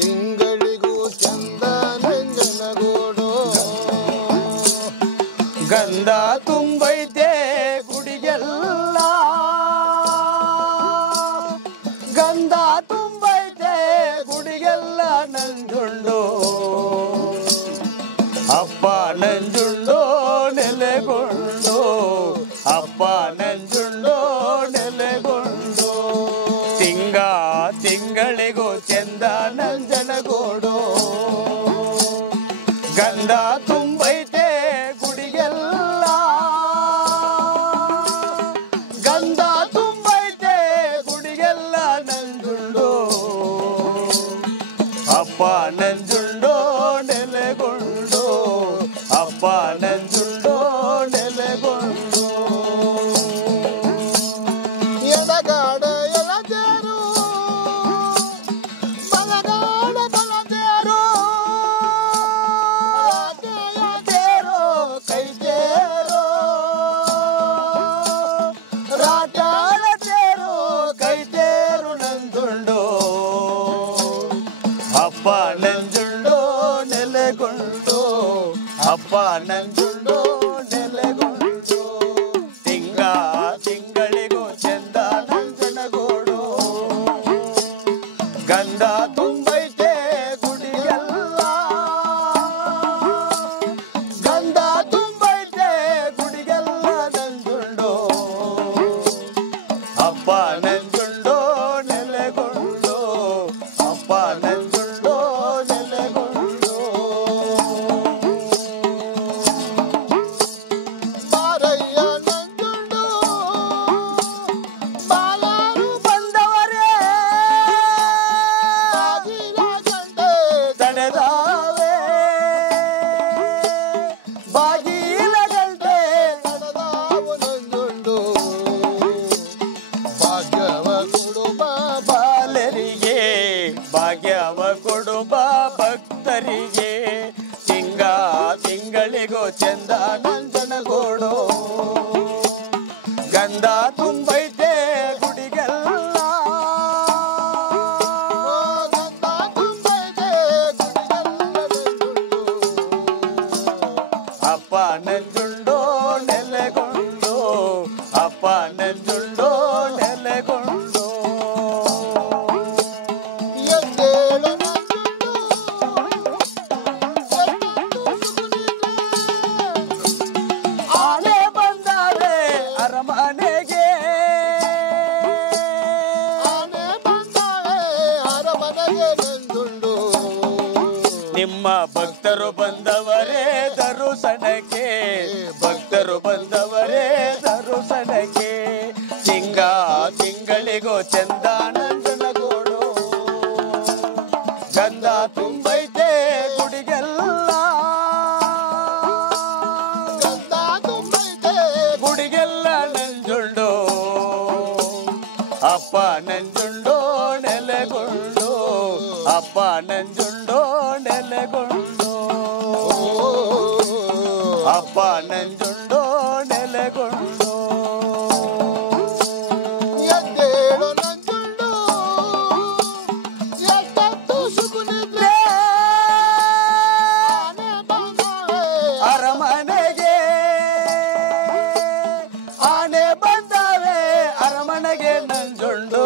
ತಿಂಗಳಿಗೂ ಚಂದ ನಂಜನಗೂಡು ಗಂಧ ತುಂಬೈತೆ ಗುಡಿಗೆಲ್ಲ ಗಂಧ ತುಂಬೈತೆ ಗುಡಿಗೆಲ್ಲ ನಂಜುಂಡು ಅಪ್ಪ ನಂಜುಂಡು ನೆಲೆಗೊಂಡು ಅಪ್ಪ ನಂಜುಂಡು ನೆಲೆಗೊಂಡು ತಿಂಗಳಿಗೂ ಚಂದ ನಂಜನಗೂಡು ಗಂಧ ತುಂಬೈತೆ ಗುಡಿಗೆಲ್ಲ ಗಂಧ ತುಂಬೈತೆ ಗುಡಿಗೆಲ್ಲ ನಂಜುಂಡು ಅಪ್ಪ ನಂಜುಂಡು ನೆಲೆಗೊಂಡು ಅಪ್ಪ ನಂಜುಂಡು ನೆಲೆಗೊಂಡು ಎಡಗಾಡ ಎಳದೇರು ಬಲಗಾಡ ಬಲದೇರು ತೇರೋ ಕೈತೇರೋ ರಾಟಾಳ ತೇರೋ ಕೈತೇರು ನಂಜುಂಡು ಅಪ್ಪ ನಂಜುಂಡು ನೆಲೆಗೊಂಡು ಅಪ್ಪ ನಂಜುಂಡು ನೆಲೆಗೊಂಡು ತಿಂಗಳಿಗೂ ಚಂದ ನಂಜನಗೂಡು ಗಂಧ ತುಂಬೈತೆ ಗುಡಿಗೆಲ್ಲ ಗಂಧ ತುಂಬೈತೆ ಗುಡಿಗೆಲ್ಲ ನಂಜುಂಡು ಅಪ್ಪ ನಂಜುಂಡು ನೆಲೆಗೊಂಡು ಅಪ್ಪ ನಂಜುಂಡು ನೆಲೆಗೊಂಡು ಬಾರಯ್ಯ ನಂಜುಂಡು ಬಾಲಾರು ಬಂದವರೇ ಬಾಗಿಲ ಗಂಟೆ ತಡೆದಾವೆ ಬಾಗಿಲ ಗಂಟೆ ತಡೆದಾವು ನಂಜುಂಡು ಭಾಗ್ಯವ ಕುಡುಂಬ ಬಾಲರಿಗೆ ಭಾಗ್ಯವ ಕೊಡುವ ಭಕ್ತರಿಗೆ ತಿಂಗಳಿಗೂ ಚಂದ ನಂಜನಗೂಡು ಗಂಧ ತುಂಬೈತೆ ಗುಡಿಗೆಲ್ಲ ಗಂಧ ತುಂಬೈತೆ ಗುಡಿಗೆಲ್ಲ ನಂಜುಂಡು ಅಪ್ಪ ನಂಜುಂಡು ನೆಲೆಗೊಂಡು ಅಪ್ಪ ನಂಜುಂಡು ನೆಲೆಗೊಂಡು ಎದ್ದೇಳು ನಂಜುಂಡು ಆನೆ ಬಂದಾರೆ ಅರಮನೆಗೆ ಆನೆ ಬಂದಾಳೆ ಅರಮನೆಗೆ ನಂಜುಂಡು ನಿಮ್ಮ ಭಕ್ತರು ಬಂದವರೇ ದರುಸನಕ್ಕೆ ಭಕ್ತರು ಬಂದವರೇ ದರುಸನಕ್ಕೆ ತಿಂಗಳಿಗೂ ಚಂದ ನಂಜನಗೂಡು ಗಂಧ ತುಂಬೈತೆ ಗುಡಿಗೆಲ್ಲ ಗಂಧ ತುಂಬೈತೆ ಗುಡಿಗೆಲ್ಲ ನಂಜುಂಡು ಅಪ್ಪ ನಂಜುಂಡು ನೆಲೆಗೊಂಡು ಅಪ್ಪ ನಂಜುಂಡು ನೆಲೆಗೊಂಡು ಅಪ್ಪ ನಂಜುಂಡು ನೆಲೆಗೊಂಡು ಎದ್ದೇಳು ನಂಜುಂಡು ಎಷ್ಟೊತ್ತು ಸುಗುನಿದ್ರೆ ಆನೆ ಬಂದಾಳೆ ಅರಮನೆಗೆ ಆನೆ ಬಂದಾವೆ ಅರಮನೆಗೆ ನಂಜುಂಡು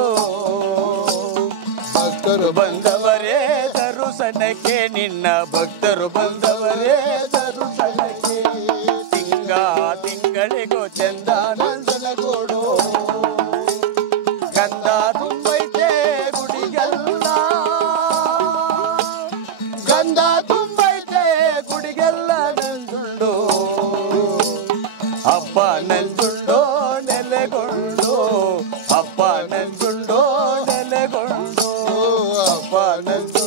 ಭಕ್ತರು ಬಂದವರೇ ದರುಸನಕ್ಕೆ ನಿನ್ನ ಭಕ್ತರು ಬಂದವರೇ ದರುಸನಕ್ಕೆ ತಿಂಗಳಿಗೂ ಚಂದ ನಂಜನಗೂಡು ಗಂಧ ತುಂಬೈತೆ ಗುಡಿಗೆಲ್ಲ ಗಂಧ ತುಂಬೈತೆ ಗುಡಿಗೆಲ್ಲ ನಂಜುಂಡು ಅಪ್ಪ ನಂಜುಂಡು ನೆಲೆಗೊಂಡು ಅಪ್ಪ ನಂಜುಂಡು ನೆಲೆಗೊಂಡು ಅಪ್ಪ ನಂಜುಂಡು